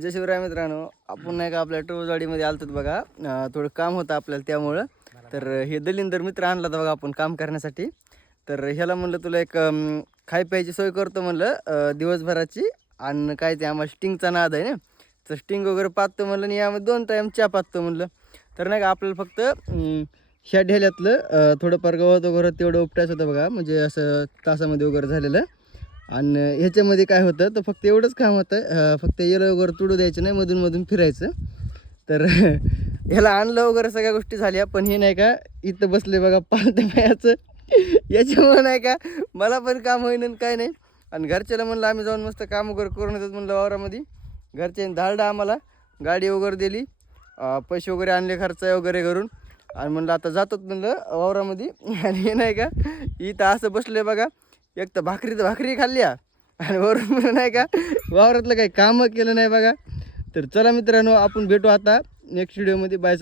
जय शिवराय मित्रांनो, आपण नाही का आपल्या टोळवाडीमध्ये आलतो बघा. थोडं काम होतं आपल्याला त्यामुळं. तर हे दलिंदर मित्र आणला होता बघा आपण काम करण्यासाठी. तर ह्याला म्हणलं तुला एक खाय प्यायची सोय करतो म्हणलं दिवसभराची. आणि काय ते आम्हाला स्टिंगचा नाद आहे ना, तर स्टिंग वगैरे पाहतो म्हणलं आणि यामध्ये 2 टाईम चहा पाहतो म्हणलं. तर नाही का आपल्याला फक्त ह्या ढेल्यातलं थोडंफार गवत वगैरे तेवढं उपटायचं होतं बघा, म्हणजे असं तासामध्ये वगैरे झालेलं. आणि ह्याच्यामध्ये काय होतं तर फक्त एवढंच काम होतं, फक्त येलं वगैरे तुडू द्यायचं नाही, मधून मधून फिरायचं. तर ह्याला आणलं वगैरे सगळ्या गोष्टी झाल्या, पण हे नाही का इथं बसले बघा पालत्या पायाचं. याच्यामुळं नाही का मला पण काम होईन आणि काय नाही. आणि घरच्याला म्हणलं आम्ही जाऊन मस्त काम वगैरे करून येतात म्हणलं वावरामध्ये. घरच्यांनी धाडलं आम्हाला, गाडी वगैरे दिली, पैसे वगैरे आणले खर्च वगैरे करून. आणि म्हणलं आता जातोच म्हणलं वावरामध्ये. आणि हे नाही का इथं असं बसले बघा, एक तर भाकरी खाल्ली आणि वरून नाही का वावरातलं काही कामं केलं नाही बघा. तर चला मित्रांनो, आपण भेटू आता नेक्स्ट व्हिडिओमध्ये. बाय.